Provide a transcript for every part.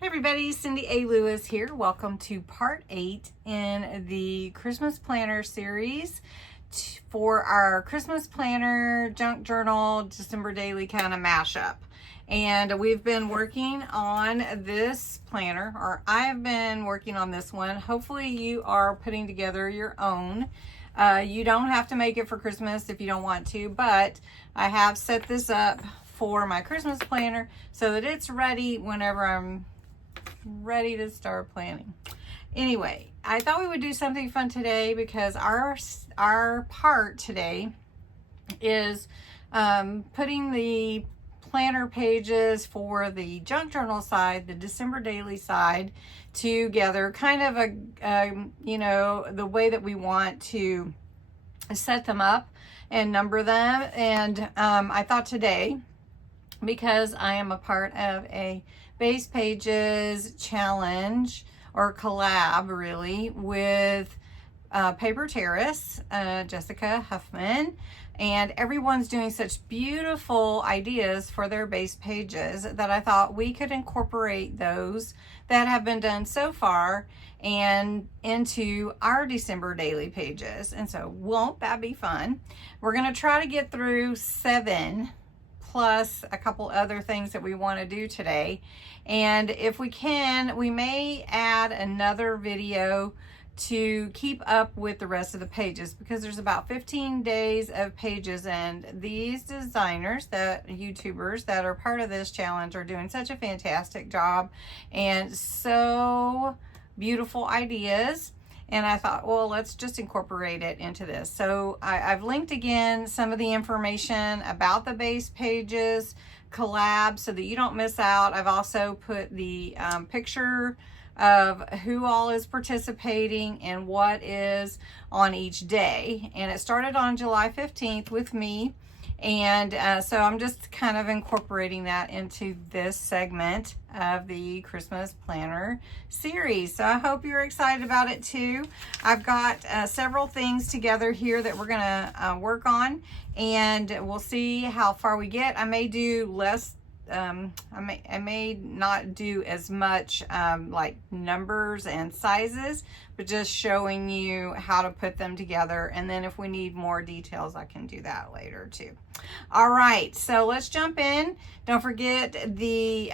Hey everybody, Cindy A. Lewis here. Welcome to part 8 in the Christmas Planner series for our Christmas Planner Junk Journal December Daily kind of mashup. And we've been working on this planner, or I have been working on this one. Hopefully you are putting together your own. You don't have to make it for Christmas if you don't want to, but I have set this up for my Christmas planner so that it's ready whenever I'm ready to start planning. Anyway, I thought we would do something fun today because our part today is putting the planner pages for the junk journal side, the December daily side, together, kind of the way that we want to set them up and number them. And I thought today, because I am a part of a base pages challenge or collab really with Paper Terrace, Jessica Huffman, and everyone's doing such beautiful ideas for their base pages that I thought we could incorporate those that have been done so far and into our December daily pages. And so won't that be fun? We're going to try to get through 7 plus a couple other things that we want to do today. And if we can, we may add another video to keep up with the rest of the pages, because there's about 15 days of pages, and these designers, YouTubers that are part of this challenge, are doing such a fantastic job and so beautiful ideas. And I thought, well, let's just incorporate it into this. So I've linked again some of the information about the base pages collab so that you don't miss out. I've also put the picture of who all is participating and what is on each day. And it started on July 15th with me. And so I'm just kind of incorporating that into this segment of the Christmas Planner series. So I hope you're excited about it too. I've got several things together here that we're gonna work on, and we'll see how far we get. I may do less, I may not do as much like numbers and sizes, but just showing you how to put them together. And then if we need more details, I can do that later too. All right, so let's jump in. Don't forget the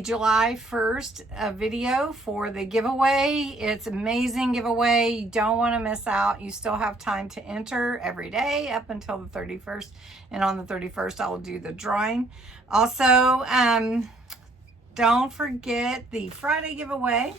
July 1st video for the giveaway. It's amazing giveaway. You don't want to miss out. You still have time to enter every day up until the 31st. And on the 31st, I will do the drawing. Also, don't forget the Friday giveaway.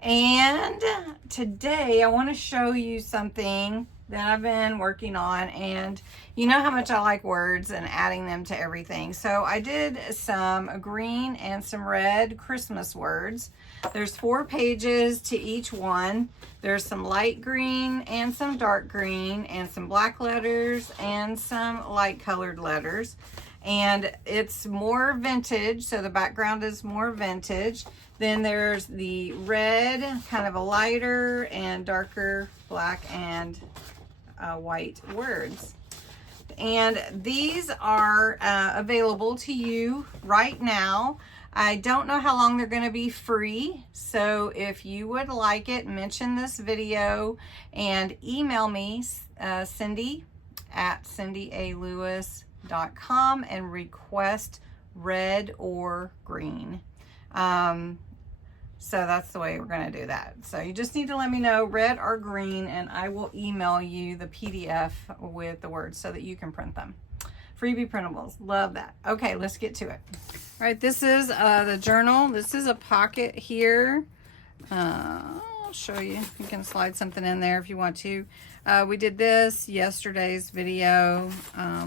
And today I want to show you something that I've been working on, and you know how much I like words and adding them to everything. So I did some green and some red Christmas words. There's 4 pages to each one. There's some light green and some dark green and some black letters and some light colored letters. And it's more vintage, so the background is more vintage. Then there's the red, kind of a lighter and darker black and white words. And these are available to you right now. I don't know how long they're going to be free, so if you would like it, mention this video and email me, Cindy at cindyalewis.com, and request red or green. So that's the way we're going to do that. So you just need to let me know red or green, and I will email you the PDF with the words so that you can print them. Freebie printables. Love that. Okay, let's get to it. All right, this is the journal. This is a pocket here. I'll show you. You can slide something in there if you want to. We did this yesterday's video.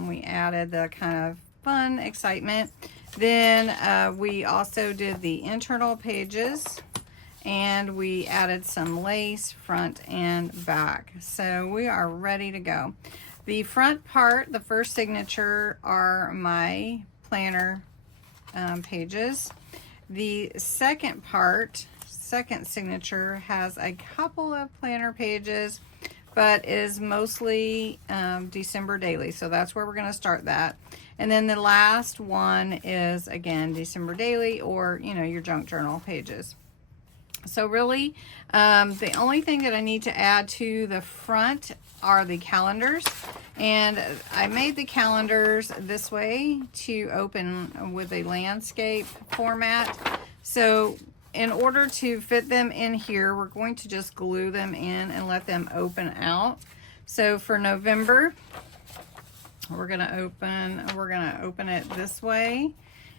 We added the kind of fun excitement. Then we also did the internal pages, and we added some lace front and back. So we are ready to go. The front part, the first signature, are my planner pages. The second part, second signature, has a couple of planner pages, but is mostly December daily. So that's where we're going to start that. And then the last one is, again, December daily, or, you know, your junk journal pages. So really, the only thing that I need to add to the front are the calendars. And I made the calendars this way to open with a landscape format. So in order to fit them in here, we're going to just glue them in and let them open out. So for November, we're gonna open it this way,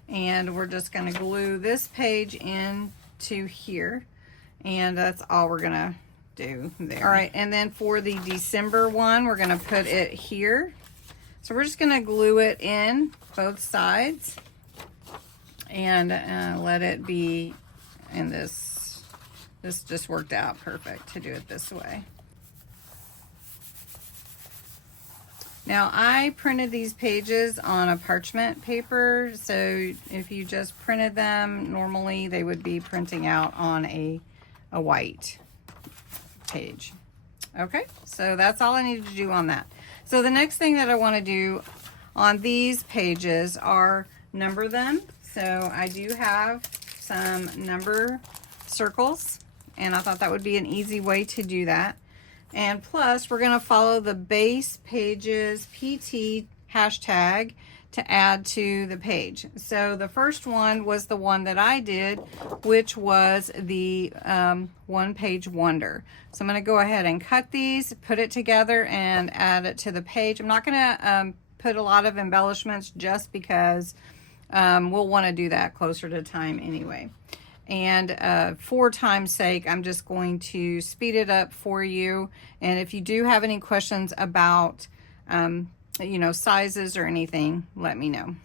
and we're just gonna glue this page in to here, and that's all we're gonna do there. All right, and then for the December one, we're gonna put it here. So we're just gonna glue it in both sides and let it be in this. This just worked out perfect to do it this way. Now I printed these pages on a parchment paper, so if you just printed them, normally they would be printing out on a white page. Okay, so that's all I needed to do on that. So the next thing that I want to do on these pages are number them. So I do have some number circles, and I thought that would be an easy way to do that. And plus, we're going to follow the base pages PT hashtag to add to the page. So the first one was the one that I did, which was the one page wonder. So I'm going to go ahead and cut these, put it together, and add it to the page. I'm not going to put a lot of embellishments just because we'll want to do that closer to time anyway. And for time's sake, I'm just going to speed it up for you. And if you do have any questions about, you know, sizes or anything, let me know.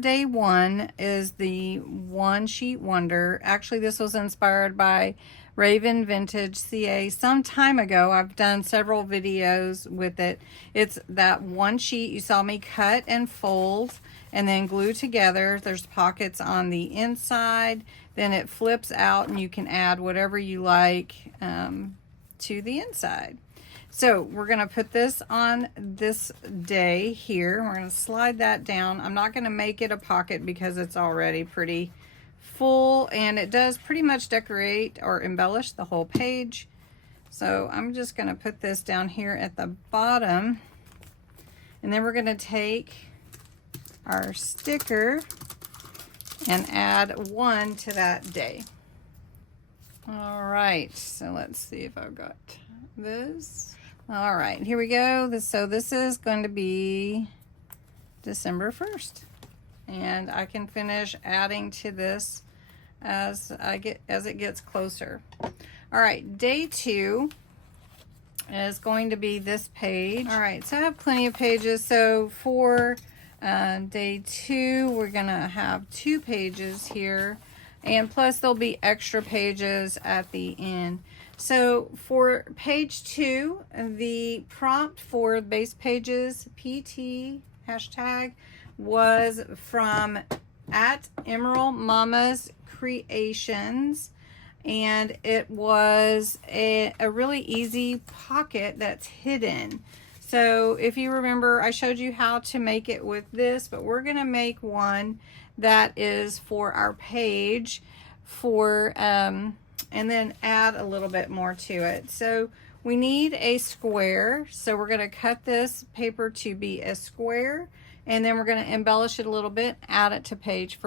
Day one is the one sheet wonder. Actually, this was inspired by Raven Vintage CA some time ago. I've done several videos with it. It's that one sheet you saw me cut and fold and then glue together. There's pockets on the inside, then it flips out and you can add whatever you like to the inside. So we're going to put this on this day here. We're going to slide that down. I'm not going to make it a pocket because it's already pretty full, and it does pretty much decorate or embellish the whole page. So I'm just going to put this down here at the bottom, and then we're going to take our sticker and add one to that day. All right, so let's see if I've got this. All right, here we go. So this is going to be December 1st, and I can finish adding to this as it gets closer. All right, day 2 is going to be this page. All right, so I have plenty of pages. So for day 2, we're gonna have 2 pages here, and plus there'll be extra pages at the end. So for page 2, the prompt for base pages PT hashtag was from @Emerald Mama's Creations, and it was a really easy pocket that's hidden. So if you remember, I showed you how to make it with this, but we're gonna make one that is for our page for and then add a little bit more to it. So we need a square, so we're going to cut this paper to be a square, and then we're going to embellish it a little bit, add it to page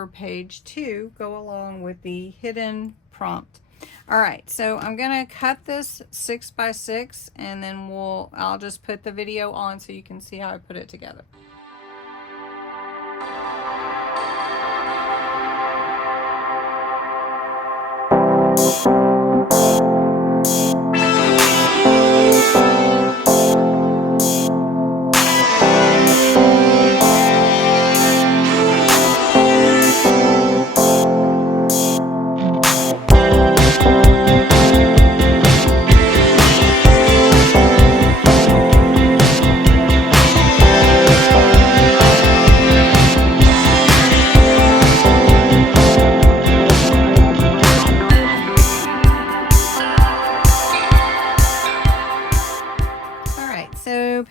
2, go along with the hidden prompt. All right, so I'm going to cut this 6 by 6, and then I'll just put the video on so you can see how I put it together.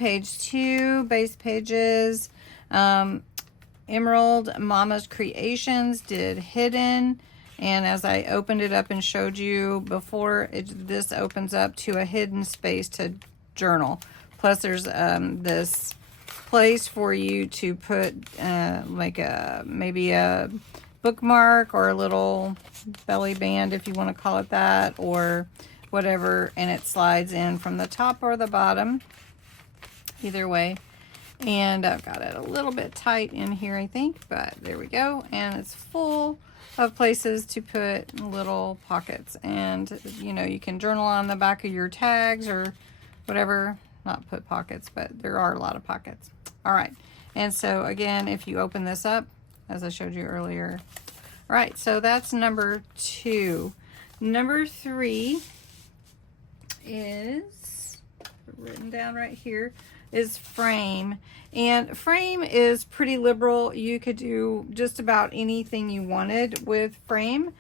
page 2, base pages. Emerald Mama's Creations did Hidden. And as I opened it up and showed you before, this opens up to a hidden space to journal. Plus there's this place for you to put like maybe a bookmark or a little belly band, if you want to call it that, or whatever, and it slides in from the top or the bottom, either way. And I've got it a little bit tight in here, I think, but there we go. And it's full of places to put little pockets, and you know, you can journal on the back of your tags or whatever. Not put pockets, but there are a lot of pockets. All right, and so again, if you open this up, as I showed you earlier. All right, so that's number 2. Number 3 is written down right here, is frame. And frame is pretty liberal. You could do just about anything you wanted with frame.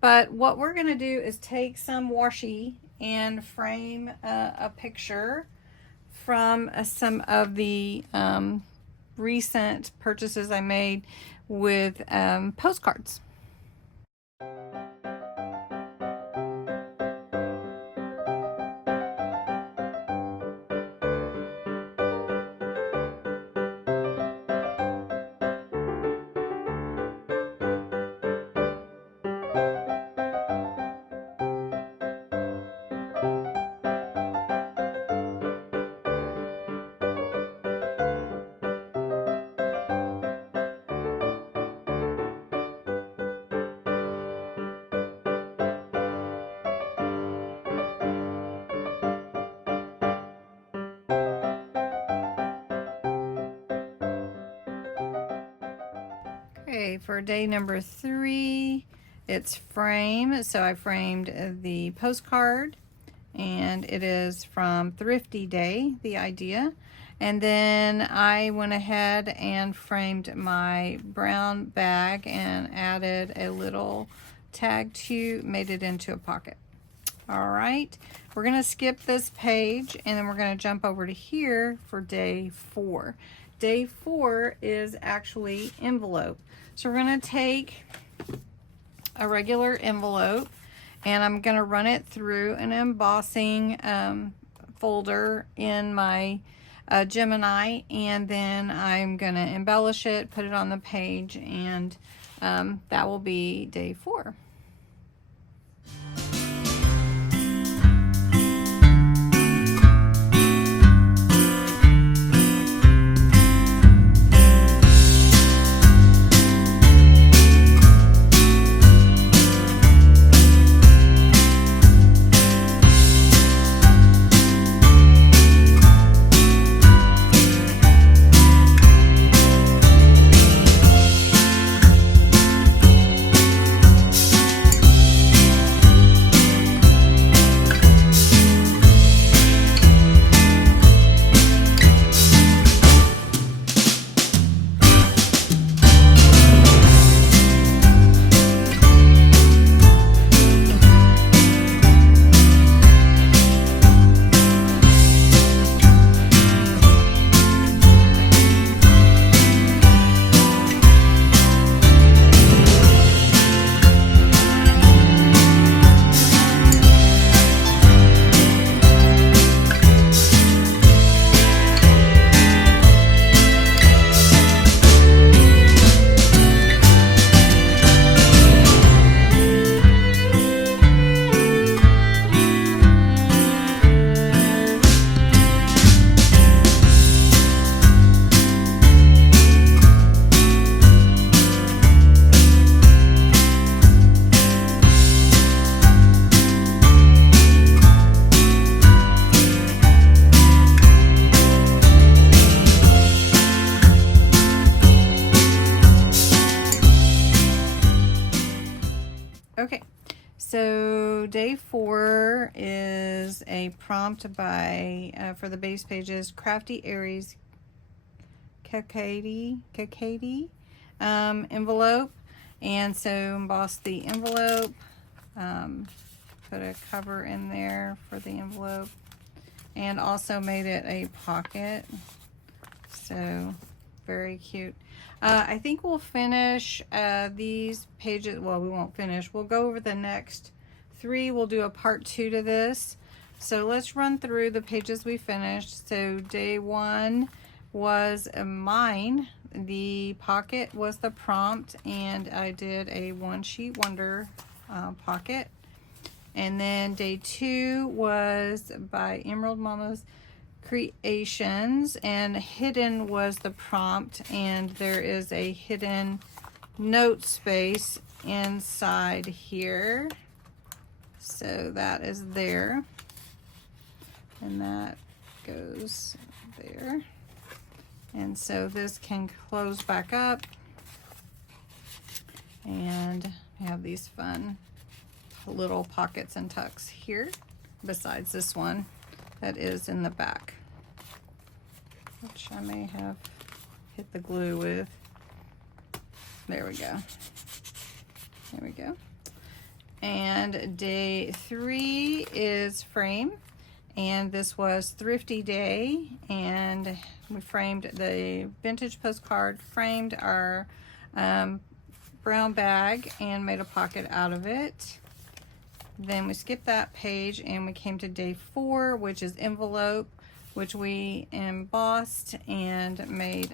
But what we're going to do is take some washi and frame a picture from some of the recent purchases I made with postcards. Okay, for day number 3, it's frame. So I framed the postcard, and it is from Thrifty Day, the idea. And then I went ahead and framed my brown bag and added a little tag to, made it into a pocket. All right, we're gonna skip this page, and then we're gonna jump over to here for day 4. Day 4 is actually envelope. So we're going to take a regular envelope, and I'm going to run it through an embossing folder in my Gemini, and then I'm going to embellish it, put it on the page, and that will be day 4. Okay, so day 4 is a prompt by for the base pages, Crafty Aries Kakady envelope. And so emboss the envelope, put a cover in there for the envelope, and also made it a pocket. So very cute. I think we'll finish these pages. Well, we won't finish. We'll go over the next 3. We'll do a part 2 to this. So let's run through the pages we finished. So day 1 was mine. The pocket was the prompt, and I did a One Sheet Wonder pocket. And then day 2 was by Emerald Mama's Creations, and hidden was the prompt, and there is a hidden note space inside here. So that is there, and that goes there. And so this can close back up, and we have these fun little pockets and tucks here, besides this one that is in the back, which I may have hit the glue with. There we go. There we go. And day 3 is frame, and this was Thrifty Day, and we framed the vintage postcard, framed our brown bag, and made a pocket out of it. Then we skipped that page and we came to day 4, which is envelope, which we embossed and made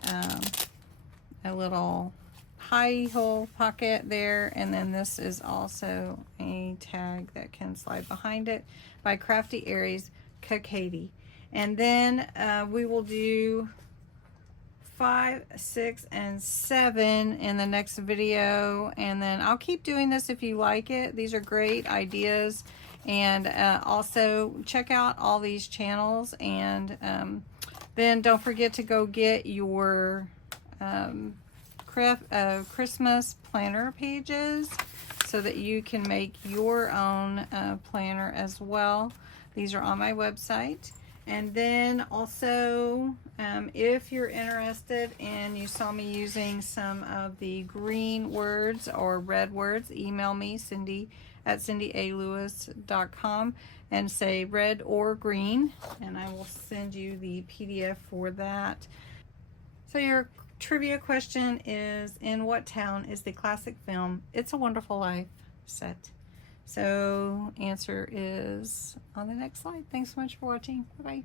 a little high hole pocket there. And then this is also a tag that can slide behind it by Crafty Aries Kakady. And then we will do 5, 6, and 7 in the next video, and then I'll keep doing this if you like it. These are great ideas, and also check out all these channels, and then don't forget to go get your Christmas planner pages so that you can make your own planner as well. These are on my website. And then also, if you're interested and you saw me using some of the green words or red words, email me, Cindy at cindyaLewis.com, and say red or green, and I will send you the PDF for that. So your trivia question is, in what town is the classic film It's a Wonderful Life set? So answer is on the next slide. Thanks so much for watching. Bye-bye.